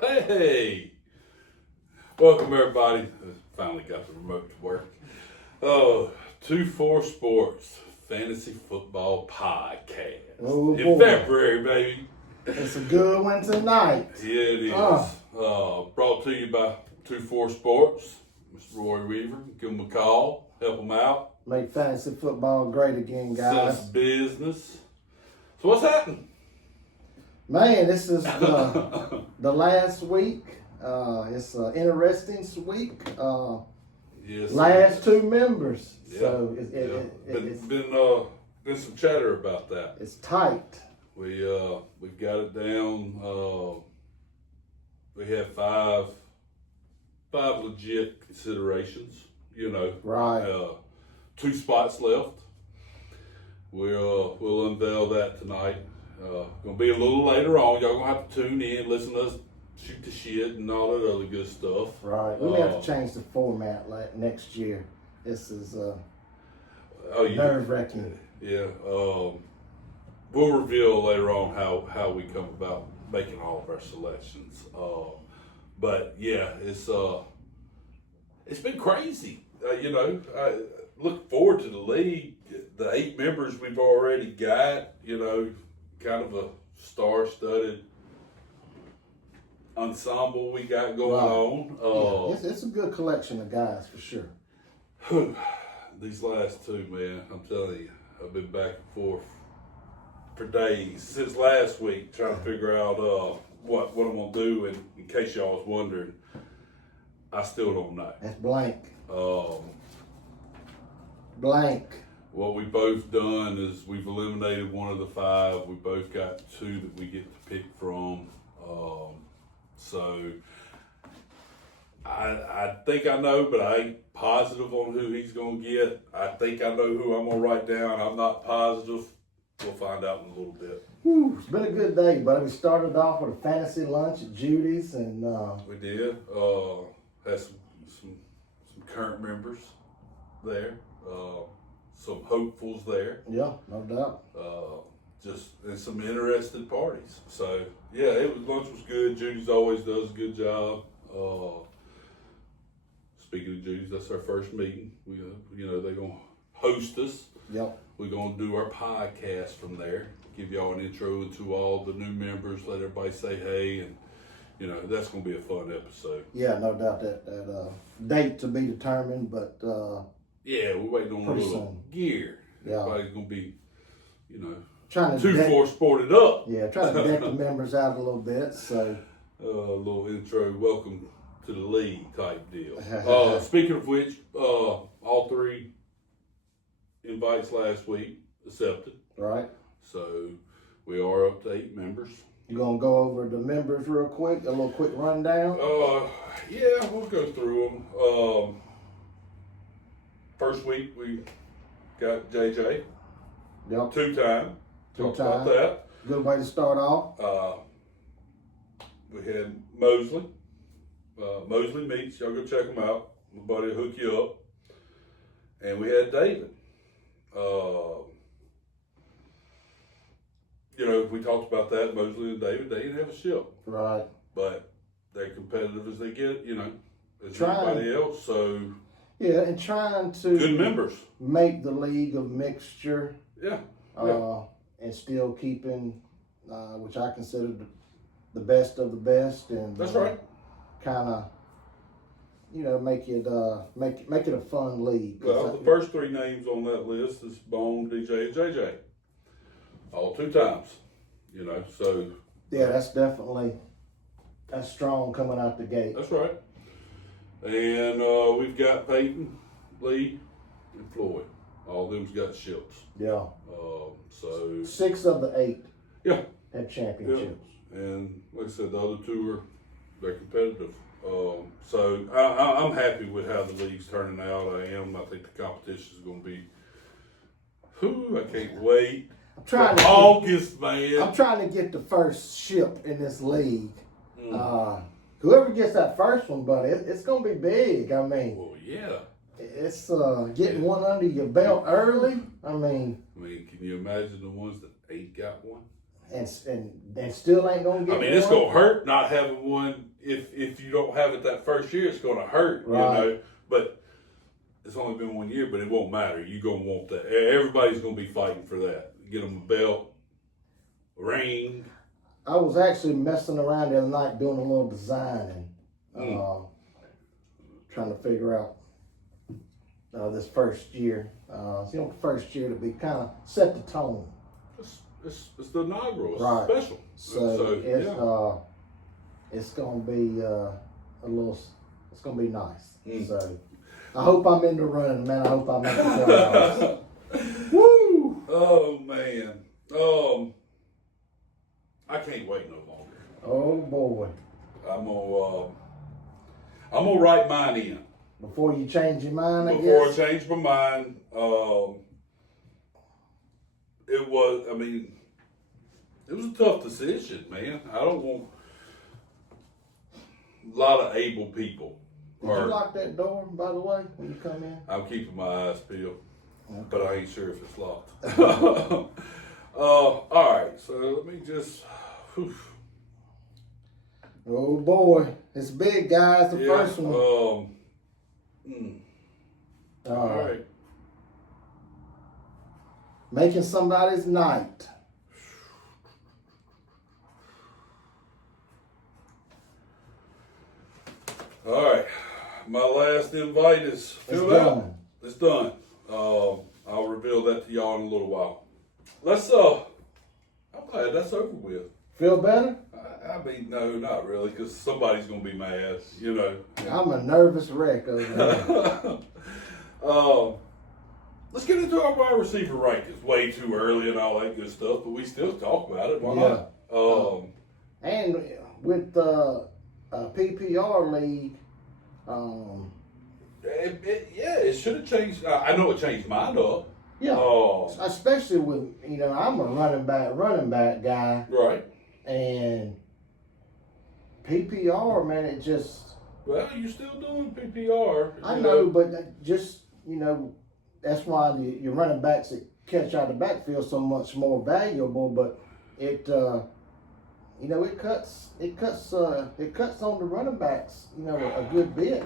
Hey, welcome everybody. Finally got the remote to work. Oh, 2-4 Sports Fantasy Football Podcast. Oh, in boy. February, baby. It's a good one tonight. Yeah, it is. Brought to you by 2-4 Sports. Mr. Roy Weaver. Give him a call. Help him out. Make fantasy football great again, guys. Sense business. So what's happening? Man, this is the last week. It's an interesting week. Yes. Last two members. Yeah. So Been some chatter about that. it's tight. We've got it down. We have five legit considerations. Right. 2 spots left. We'll unveil that tonight. Gonna be a little later on. Y'all gonna have to tune in, listen to us shoot the shit and all that other good stuff. Right. We may have to change the format next year. This is Yeah. nerve-wracking. Yeah. We'll reveal later on how we come about making all of our selections. But yeah, it's been crazy. I look forward to the league. The 8 members we've already got. Kind of a star-studded ensemble we got going on. It's a good collection of guys for sure. These last 2, man, I'm telling you, I've been back and forth for days since last week trying to figure out what I'm gonna do. And in case y'all was wondering, I still don't know. That's blank. Um, Blank. What we both done is we've eliminated one of the 5. We both got 2 that we get to pick from. So I think I know, but I ain't positive on who he's gonna get. I think I know who I'm gonna write down. I'm not positive. We'll find out in a little bit. Whew, it's been a good day, but we started off with a fantasy lunch at Judy's, and We did. Had some current members there. Some hopefuls there. yeah, no doubt. And some interested parties. So yeah, lunch was good. Judy's always does a good job. Speaking of Judy's, that's our first meeting. They're gonna host us. Yep. We're gonna do our podcast from there. Give y'all an intro into all the new members. Let everybody say hey, and that's gonna be a fun episode. Yeah, no doubt that date to be determined, but Yeah, we're waiting on a pretty little soon. gear. Yeah. Everybody's gonna be, trying to 2-4 sported up. Yeah, trying to deck the members out a little bit. So A little intro, welcome to the league type deal. Speaking of which, all 3 invites last week accepted. right, So we are up to 8 members. you gonna go over the members real quick, a little quick rundown. Yeah, we'll go through them. First week we got JJ, Yep, 2-time. Talked about that. good way to start off. We had Mosley. Mosley Meats. Y'all go check them out. My buddy will hook you up. And we had David. We talked about that. Mosley and David, they didn't have a ship. Right, But they're competitive as they get, as Trying. anybody else. So, yeah, and trying to good members. make the league a mixture. Yeah. And still keeping, which I consider the best of the best, and That's right. Kind of, make it a fun league. Well, the first 3 names on that list is Bone, DJ, and JJ. All 2 times. So Yeah, that's strong coming out the gate. that's right. And we've got Peyton, Lee, and Floyd. All of them's got ships. Yeah, So 6 of the 8 yeah, have championships. and like I said, the other 2 they're competitive. So I'm happy with how the league's turning out. I think the competition is going to be. I can't wait. I'm trying to August, man. I'm trying to get the first ship in this league. Whoever gets that first one, buddy, it's gonna be big. I mean, Well, yeah. it's getting one under your belt early. I mean, Can you imagine the ones that ain't got one? and still ain't gonna get. I mean, it's gonna hurt not having one. If you don't have it that first year, it's gonna hurt. Right. You know, but it's only been 1 year, but it won't matter. You're gonna want that. Everybody's gonna be fighting for that. Get them a belt, a ring. I was actually messing around the other night doing a little design and trying to figure out this first year. The first year to be kind of set the tone. It's the inaugural. It's Right. special. So it's gonna be it's gonna be nice. So I hope I'm in the running, man. I hope I make the playoffs. Woo! Oh man. I can't wait no longer. Oh boy! I'm gonna write mine in. Before you change your mind, I Before guess. I change my mind, it was a tough decision, man. I don't want a lot of able people. Did you lock that door, by the way, when you come in? I'm keeping my eyes peeled, Okay. but I ain't sure if it's locked. All right, so let me just. Whew. Oh boy, it's big, guys. The first one. All right. Making somebody's night. All right. My last invite is filled It's out. done. It's done. I'll reveal that to y'all in a little while. I'm glad that's over with. Feel better? I mean, no, not really, because somebody's gonna be mad, you know. I'm a nervous wreck over here. Let's get into our wide receiver rankings. Way too early and all that good stuff, but we still talk about it. Why not? And with the PPR league, it should have changed. I know it changed mine up. especially with I'm a running back guy, Right. and PPR, man, it just Well, you're still doing PPR. I know, but just that's why your running backs that catch out of the backfield so much more valuable. But it cuts on the running backs a good bit.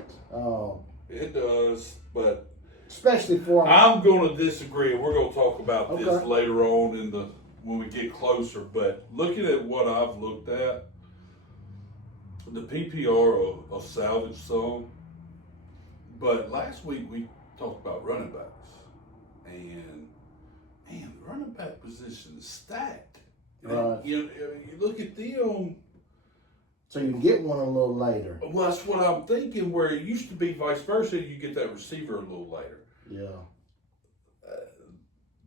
It does, but Especially for I'm going to disagree. We're going to talk about this Okay. later on when we get closer. But looking at what I've looked at, the PPR of salvage some. But last week we talked about running backs, and man, the running back position is stacked. Right. You look at them. so you can get one a little later. Well, that's what I'm thinking. Where it used to be vice versa, you get that receiver a little later. Yeah.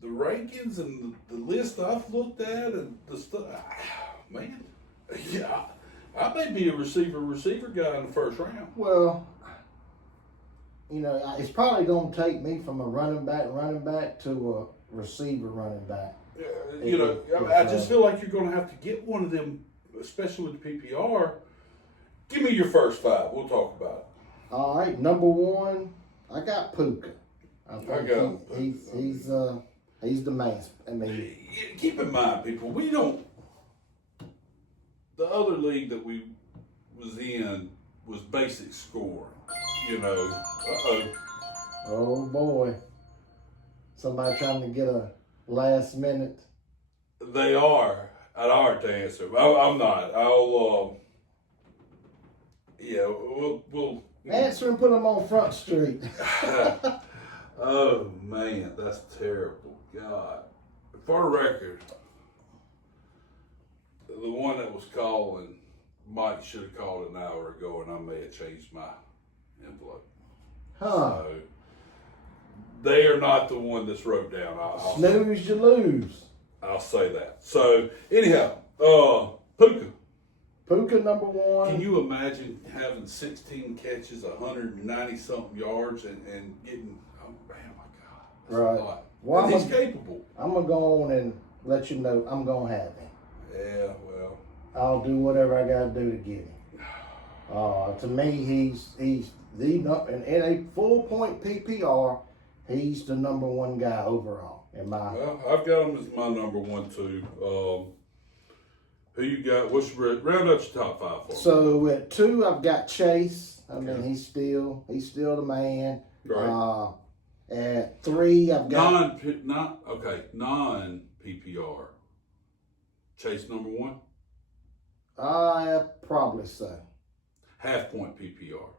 The rankings and the list I've looked at and the stuff, man, yeah, I may be a receiver guy in the first round. Well, it's probably going to take me from a running back to a receiver running back. I just feel like you're going to have to get one of them, especially with the PPR. Give me your first five. We'll talk about it. All right, number one, I got Puka. I think got he's the man. I mean, Keep in mind, people, we don't. The other league that we was in was basic scoring. oh boy, somebody trying to get a last minute. They are. I'd hard to answer. I'm not. We'll Answer and put them on Front Street. Oh man, that's terrible. God. For the record, the one that was calling, Mike should have called an hour ago, and I may have changed my envelope. Huh. So they are not the one that's wrote down. Snooze, you lose. I'll say that. So anyhow, Puka. Puka number one. Can you imagine having 16 catches, 190 something yards, and getting? Oh my God, that's Right. a lot. Well, And he's capable. I'm gonna go on and let you know I'm gonna have him. Yeah, well, I'll do whatever I gotta do to get him. To me, he's the in a full point PPR. He's the number one guy overall in my. I've got him as my number one too. Who you got? What's your round up your top five for me? So at 2, I've got Chase. I mean, he's still the man. Right. At 3, I've got non PPR. Chase number 1. Probably so. Half point PPR.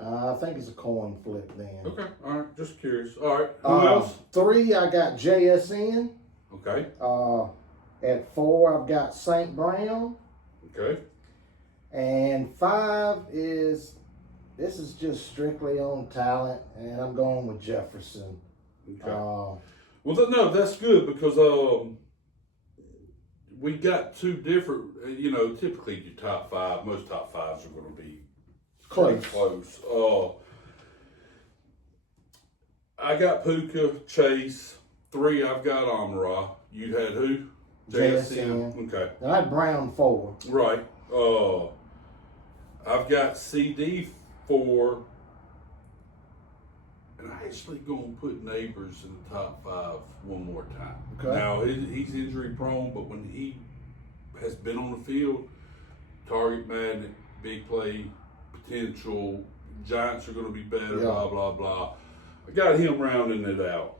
I think it's a coin flip then. Okay, all right. Just curious. All right. Who else? 3, I got JSN. Okay. At 4, I've got St. Brown. Okay. And 5 is just strictly on talent, and I'm going with Jefferson. Okay. No, that's good because we got 2 different. Typically your top 5, most top 5s are going to be close. I got Puka, Chase. 3, I've got Amara. You had who? JSN. Okay. And I had Brown 4. Right. I've got CD 4. And I actually going to put Neighbors in the top 5 one more time. Okay. Now, he's injury prone, but when he has been on the field, target magnet, big play, potential, Giants are going to be better, blah, blah, blah. I got him rounding it out.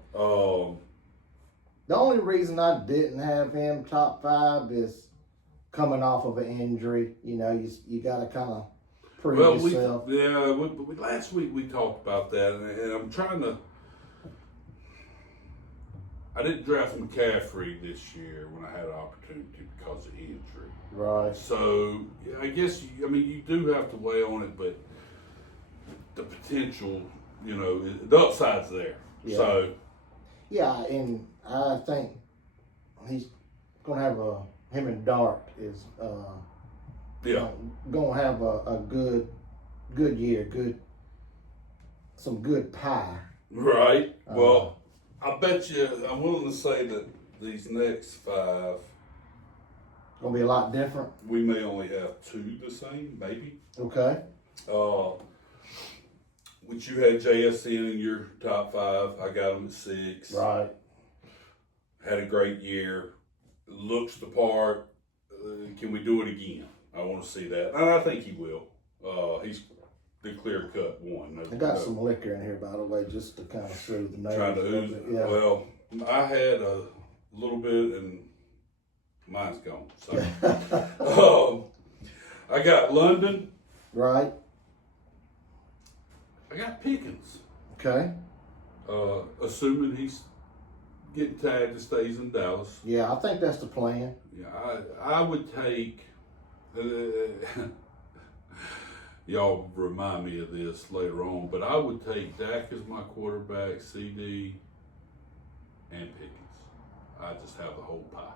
The only reason I didn't have him top 5 is coming off of an injury. You got to kind of prove yourself. Last week we talked about that, and I'm trying to. I didn't draft McCaffrey this year when I had an opportunity because of injury. Right. So I guess you do have to weigh on it, but the potential, the upside's there. Yeah. So. Yeah, and I think he's gonna have him and Dart is gonna have a good year, some good pie. Right. Well, I bet you I'm willing to say that these next 5 gonna be a lot different. we may only have 2 the same, maybe. Okay. Which you had JSN in your top 5. I got him at 6. Right. Had a great year. Looks the part. Can we do it again? I want to see that. And I think he will. He's the clear cut one. I got some liquor in here, by the way, just to kind of soothe the nose. Trying to ooze it. Yeah. Well, I had a little bit and mine's gone. So, I got London. Right. I got Pickens. Okay. Assuming he's getting tagged and stays in Dallas. Yeah, I think that's the plan. Yeah, I would take. Y'all remind me of this later on, but I would take Dak as my quarterback, CD, and Pickens. I just have the whole pie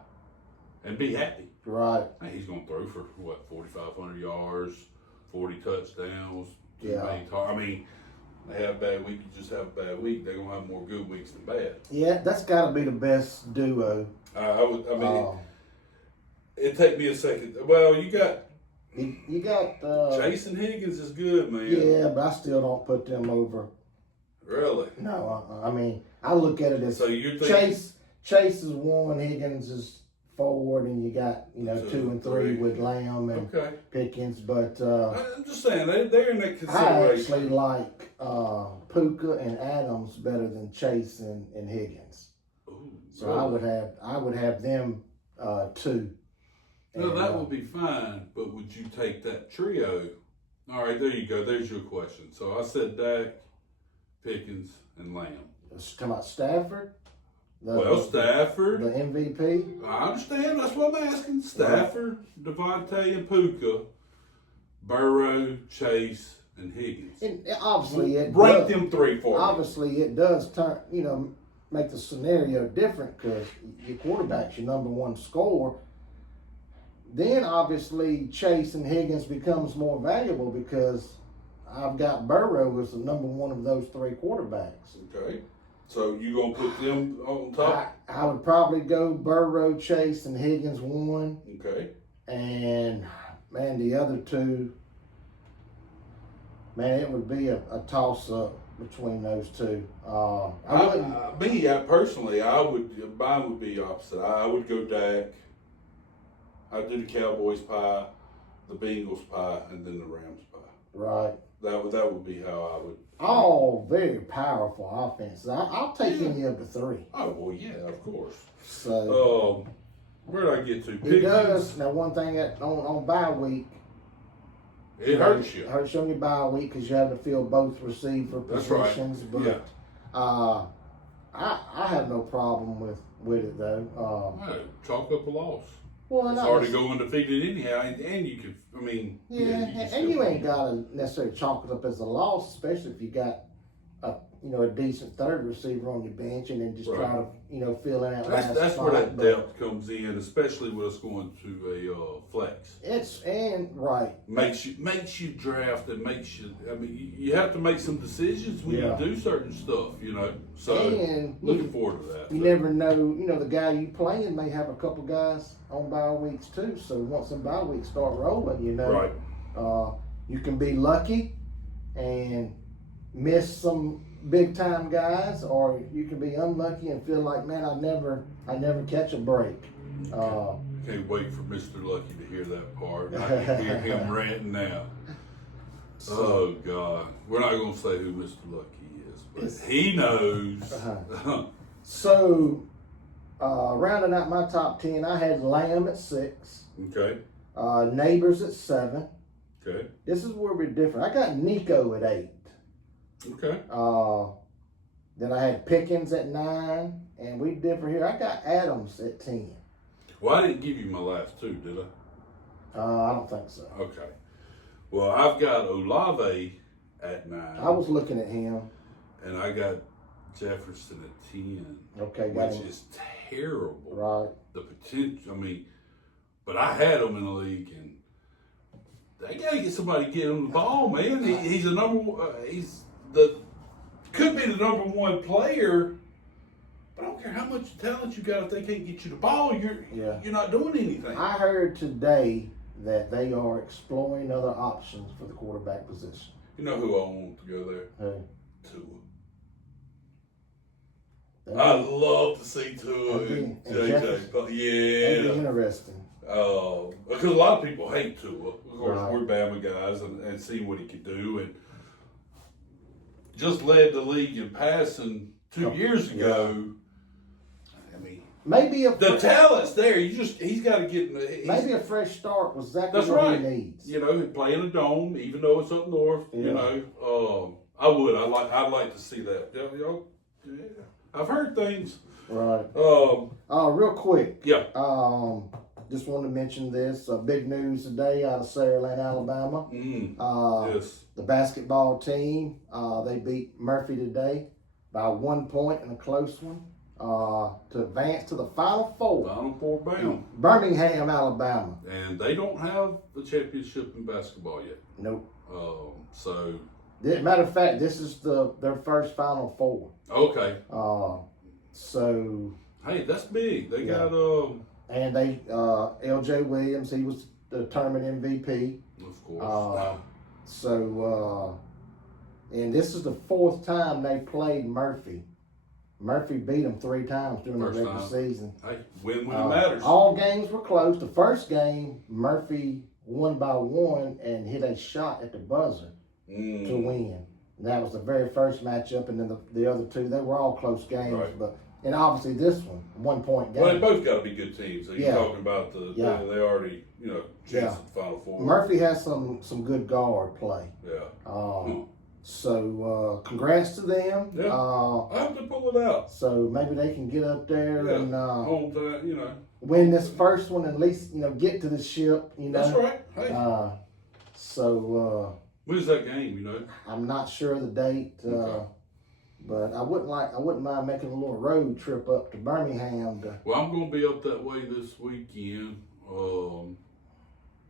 and be happy. Right. And he's going to throw for 4,500 yards, 40 touchdowns. Yeah. They have a bad week. You just have a bad week. They're gonna have more good weeks than bad. Yeah, that's got to be the best duo. It'd take me a second. Well, you got Chase and Higgins is good, man. Yeah, but I still don't put them over. Really? No, I look at it as so you're thinking, Chase is 1, Higgins is 4, and you got 2 and 3 with Lamb and Pickens. But I'm just saying they're in that consideration. I actually like Puka and Adams better than Chase and Higgins. Ooh, so really? I would have them 2. No, that would be fine, but would you take that trio? All right, there you go. There's your question. So I said Dak, Pickens, and Lamb. Talking about Stafford? Stafford. The MVP? I understand. That's what I'm asking. Stafford, Devontae, and Puka, Burrow, Chase, and Higgins. And obviously, rank them 3 for me. Obviously, it does turn, make the scenario different because your quarterback's your number 1 scorer. Then obviously Chase and Higgins becomes more valuable because I've got Burrow as the number 1 of those 3 quarterbacks. Okay. So you gonna put them on top? I would probably go Burrow, Chase, and Higgins 1. Okay. And man, the other 2, man, it would be a toss up between those 2. Personally, mine would be opposite. I would go Dak, I do the Cowboys pie, the Bengals pie, and then the Rams pie. Right. That would be how I would. All very powerful offenses. I'll take any of the three. Oh well, yeah, of course. So where did I get to? it Pickens? does. Now, one thing on bye week, It hurts you. Hurts you on your bye week because you have to fill both receiver That's right. positions. But Yeah. I have no problem with it though. No, chalk up a loss. Well, It's no, hard to go undefeated anyhow, and you can. I mean, yeah, can and still you ain't win. gotta necessarily chalk it up as a loss, especially if you got a decent third receiver on your bench, and then just try to fill in that last That's spot. where that But depth comes in, especially with us going to a flex. Right. Makes you draft and makes you. I mean, you have to make some decisions when Yeah. you do certain stuff, So And looking forward to that. You never know, the guy you playing may have a couple guys on bye weeks too. So once some bye weeks start rolling, Right. You can be lucky and miss some big time guys, or you can be unlucky and feel like, man, I never catch a break. Can't wait for Mr. Lucky to hear that part. I can hear him ranting now. Oh God, we're not gonna say who Mr. Lucky is, but he knows. So, rounding out my top 10, I had Lamb at 6, Okay. Neighbors at 7. Okay. This is where we're different. I got Nico at 8. Okay. Then I had Pickens at 9, and we differ here. I got Adams at 10. Well, I didn't give you my last two, did I? I don't think so. Okay. Well, I've got Olave at 9. I was looking at him. And I got Jefferson at 10. Okay, got Which him. is terrible. Right. The potential, but I had him in the league, and they got to get somebody to get him the ball, man. He's could be the number one player, but I don't care how much talent you got if they can't get you the ball, you're not doing anything. I heard today that they are exploring other options for the quarterback position. You know who I want to go there? Who? Tua. That'd I'd love to see Tua That'd and be- JJ. that'd be Yeah. interesting. Because a lot of people hate Tua. Of course, Right. we're Bama guys and seeing what he could do. And just led the league in passing 2 years ago. I mean, Maybe the talent's there. He's got to get. maybe a fresh start was exactly That's what right. he needs. Playing a dome, even though it's up north. Yeah. I would. I'd like to see that. Yeah. I've heard things. Right. Real quick. Yeah. Just wanted to mention this. Big news today out of Saraland, Alabama. Yes. The basketball team, they beat Murphy today by 1 point in a close one to advance to the Final Four. Final Four bound. Birmingham, Alabama. And they don't have the championship in basketball yet. Nope. So Matter of fact, this is their first Final Four. okay. So Hey, that's big. They Yeah. got and they L.J. Williams, he was the tournament MVP. of course. And this is the 4th time they played Murphy. Murphy beat them 3 times during First the regular time. season. Hey, win when it matters. All games were close. The first game, Murphy won by 1 and hit a shot at the buzzer to win. And that was the very first matchup, and then the other 2, they were all close games. Right. And obviously this one, 1 point game. Well, they both got to be good teams. So you're Yeah. talking about Yeah. they already, chance at the Final Four. Murphy has some good guard play. Yeah. So congrats to them. Yeah. I hope they pull it out. So maybe they can get up there Yeah. and Home time, win this first one, at least get to the ship. That's right. Hey, So when's that game? I'm not sure of the date, Okay. but I wouldn't mind making a little road trip up to Birmingham to. Well, I'm going to be up that way this weekend.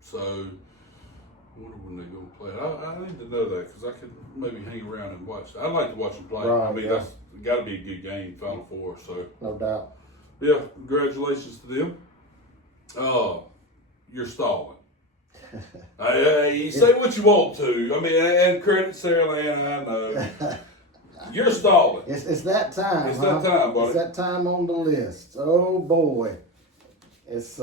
So I wonder when they're going to play. I need to know that because I could maybe hang around and watch. I'd like to watch them play. Right, yeah. That's got to be a good game, Final Four. So No doubt. yeah, congratulations to them. You're stalling. You say what you want to. And credit Sarah Lynn, I know. You're stalling. It's that time. It's that time, buddy. It's that time on the list. Oh boy, it's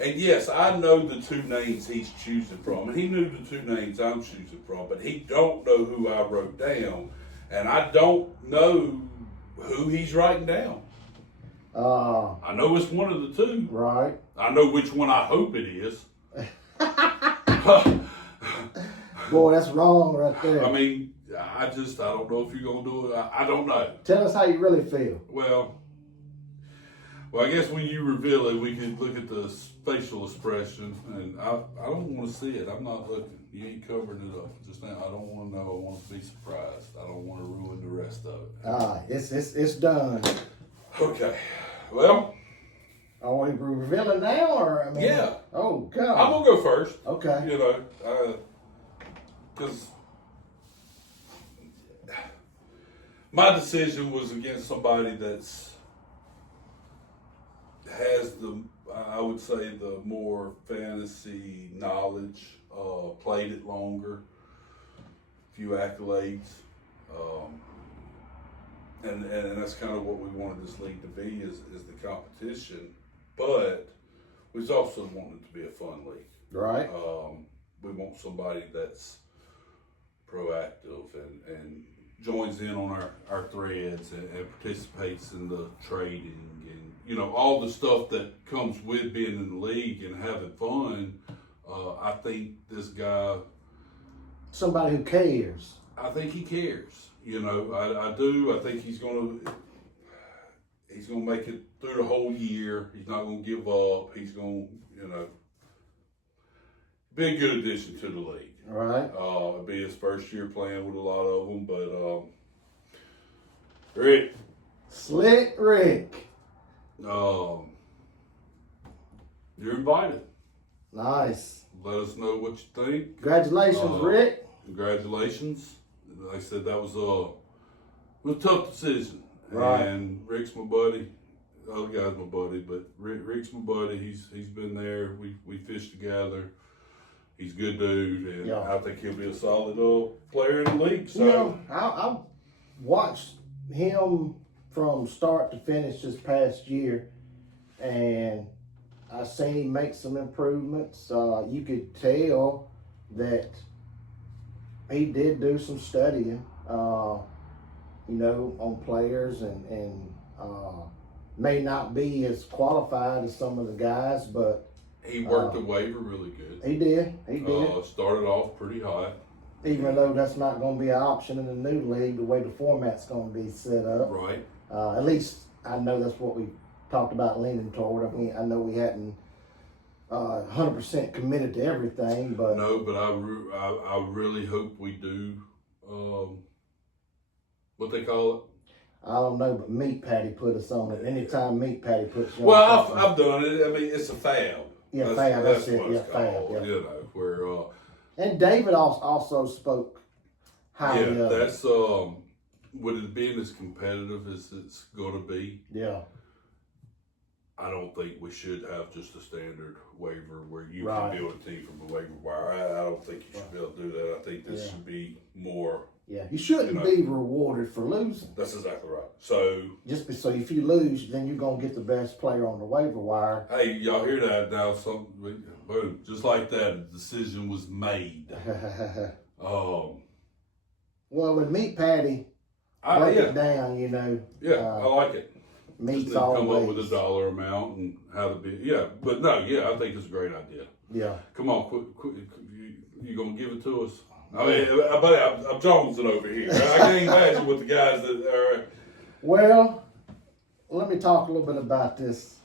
And yes, I know the two names he's choosing from, and he knew the two names I'm choosing from, but he don't know who I wrote down, and I don't know who he's writing down. I know it's one of the two. Right. I know which one I hope it is. Boy, that's wrong right there. I mean, I don't know if you're gonna do it. I don't know. Tell us how you really feel. Well, I guess when you reveal it, we can look at the facial expression, and I don't want to see it. I'm not looking. You ain't covering it up just now. I don't want to know. I want to be surprised. I don't want to ruin the rest of it. It's done. Okay. Well. Are we revealing now, or I mean? Yeah. Oh God. I'm gonna go first. Okay. You know, because my decision was against somebody that's has I would say the more fantasy knowledge, played it longer, few accolades, and that's kind of what we wanted this league to be is the competition, but we also want it to be a fun league. Right. We want somebody that's proactive and joins in on our threads and participates in the trading and, you know, all the stuff that comes with being in the league and having fun. I think this guy... Somebody who cares. I think he cares. You know, I do. I think he's gonna make it through the whole year. He's not gonna give up. He's gonna, you know, be a good addition to the league. Right. It'll be his first year playing with a lot of them, but Rick. Slick Rick. You're invited. Nice. Let us know what you think. Congratulations, Rick. Congratulations. Like I said, that was a tough decision. Right. And Rick's my buddy. The other guy's my buddy, but Rick's my buddy. He's been there. We fished together. He's a good dude, and yeah. I think he'll be a solid player in the league. So, you know, I watched him from start to finish this past year, and I seen him make some improvements. You could tell that he did do some studying, you know, on players, and may not be as qualified as some of the guys, but he worked the waiver really good. He did. Started off pretty hot. Even though that's not going to be an option in the new league, the way the format's going to be set up. Right. At least I know that's what we talked about leaning toward. I mean, I know we hadn't 100% committed to everything, but no. But I really hope we do. What they call it? I don't know. But Meat Patty put us on it. Anytime Meat Patty puts you on well, something. I've done it. I mean, it's a fab. Yeah, fab. That's it. What Yeah, it's fab. called, Yeah. You know, where. And David also spoke highly of it. That's with it being as competitive as it's going to be. Yeah. I don't think we should have just a standard waiver where you Right. can build a team from a waiver wire. I don't think you should be able to do that. I think this should be more. Yeah, you shouldn't be rewarded for losing. That's exactly right. So so if you lose, then you're gonna get the best player on the waiver wire. hey, y'all hear that now? Boom, just like that, a decision was made. Well, with Meat Patty, break it down, you know. Yeah, I like it. Meat's Just come always. up with a dollar amount and how to be. Yeah, but no, I think it's a great idea. Yeah. Come on, quit you gonna give it to us? I mean, I'm jonesing over here. I can't imagine what the guys that are. Well, let me talk a little bit about this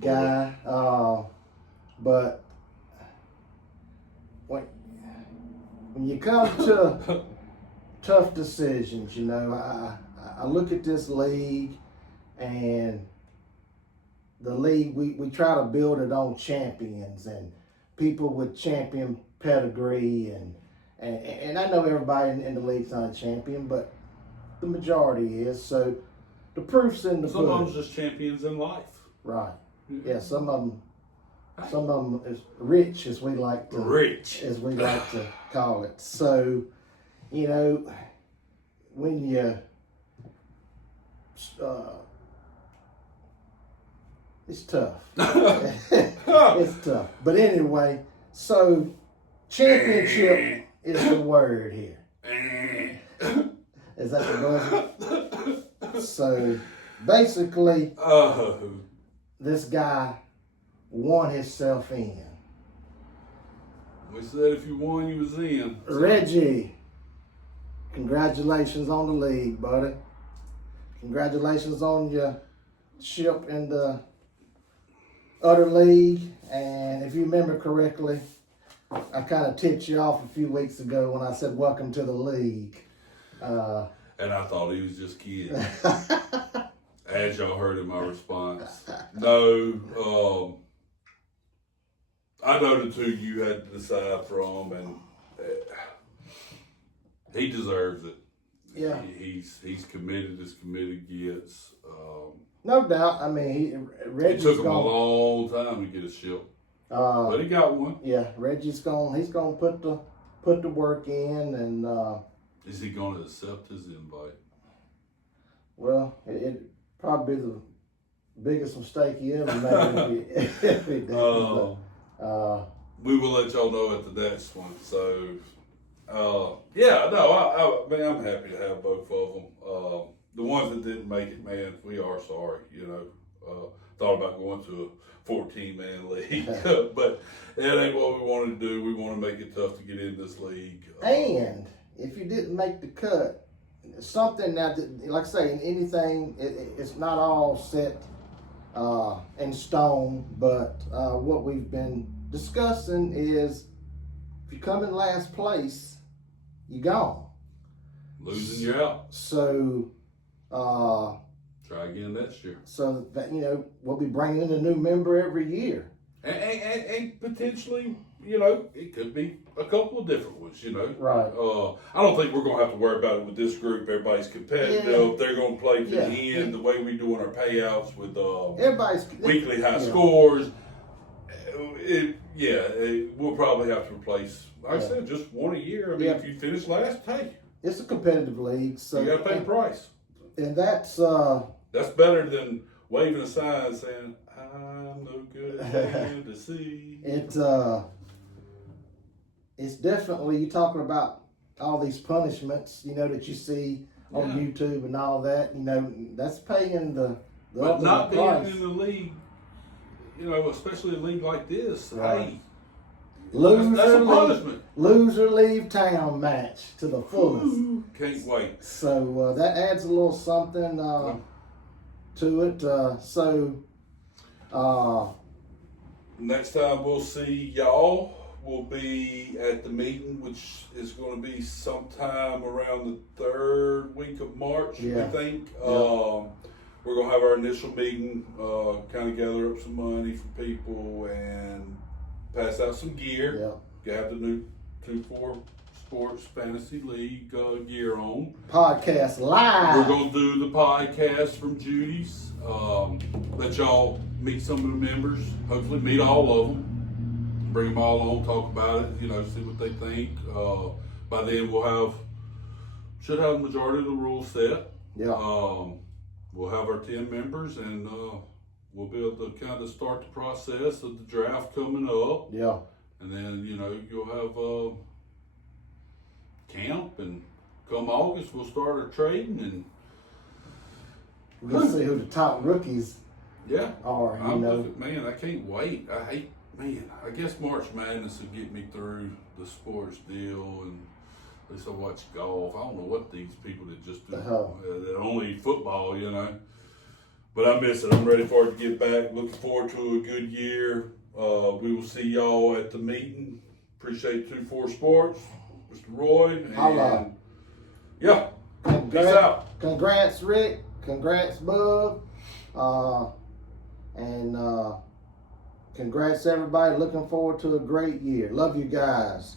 guy. But when you come to tough decisions, you know, I look at this league, and the league, we try to build it on champions and people with champion pedigree, and I know everybody in the league's not a champion, but the majority is. So the proof's in the Some of pudding. them's just champions in life. Right. Yeah, some of them is rich, as we like to call it. So, you know, when you It's tough. It's tough. But anyway, so championship is the word here. Is that the buzzer? So basically, this guy won himself in. We said if you won, you was in. Reggie, congratulations on the league, buddy. Congratulations on your ship in the other league. And if you remember correctly, I kind of tipped you off a few weeks ago when I said welcome to the league. And I thought he was just kidding. As y'all heard in my response. No, I know the two you had to decide from, and he deserves it. Yeah. He's committed as committed gets. No doubt. I mean, Reggie's It took him a gonna, long time to get a ship, but he got one. yeah, Reggie's he's gonna put the work in, and Is he going to accept his invite? well, it probably be the biggest mistake he ever made if he did. We will let y'all know at the next one. So, yeah, no, man, I'm happy to have both of them. The ones that didn't make it, man, we are sorry. You know, thought about going to a 14-man league, but that ain't what we wanted to do. We want to make it tough to get in this league. And if you didn't make the cut, something that, like I say, in anything, it's not all set in stone, but what we've been discussing is if you come in last place, you're gone. Losing, you're out. So, Try again next year. so that, you know, we'll be bringing in a new member every year. And potentially, you know, it could be a couple of different ones, you know. Right. I don't think we're going to have to worry about it with this group. Everybody's competitive. Yeah. They're going to play to Yeah. the end, the way we do on our payouts with Everybody's weekly high yeah. scores. We'll probably have to replace, like I Yeah. said, just one a year. I mean, Yeah. if you finish last, hey, It's a competitive league, so you got to pay the price. and that's That's better than waving a sign saying, I'm no good at fantasy. It's definitely, you talking about all these punishments, you know, that you see on Yeah. YouTube and all that, you know, that's paying the But not ultimate being price. in the league, you know, especially a league like this, Right. hey, Loser, that's a leave, punishment. loser leave town match to the fullest. Ooh, can't wait. So that adds a little something to it. Next time we'll see y'all, we'll be at the meeting, which is going to be sometime around the 3rd week of March, Yeah. we think. Yeah. We're going to have our initial meeting, kind of gather up some money from people and pass out some gear. Yeah. Have the new 2-4 Sports Fantasy League gear on. Podcast live. We're going to do the podcast from Judy's. Let y'all meet some of the members. Hopefully meet all of them. Bring them all on, talk about it, you know, see what they think. By then should have the majority of the rules set. Yeah. We'll have our 10 members and we'll be able to kind of start the process of the draft coming up. Yeah. And then, you know, you'll have camp, and come August, we'll start our trading, and We'll see who the top rookies yeah, are, you I'm know. looking, man, I can't wait. I guess March Madness will get me through the sports deal, and at least I watch golf. I don't know what these people that just do, that only eat football, you know. But I miss it. I'm ready for it to get back. Looking forward to a good year. We will see y'all at the meeting. Appreciate 2-4 Sports, Mr. Roy. And Holla. yeah, peace out. Congrats, Rick. Congrats, Bub. And congrats, everybody. Looking forward to a great year. Love you guys.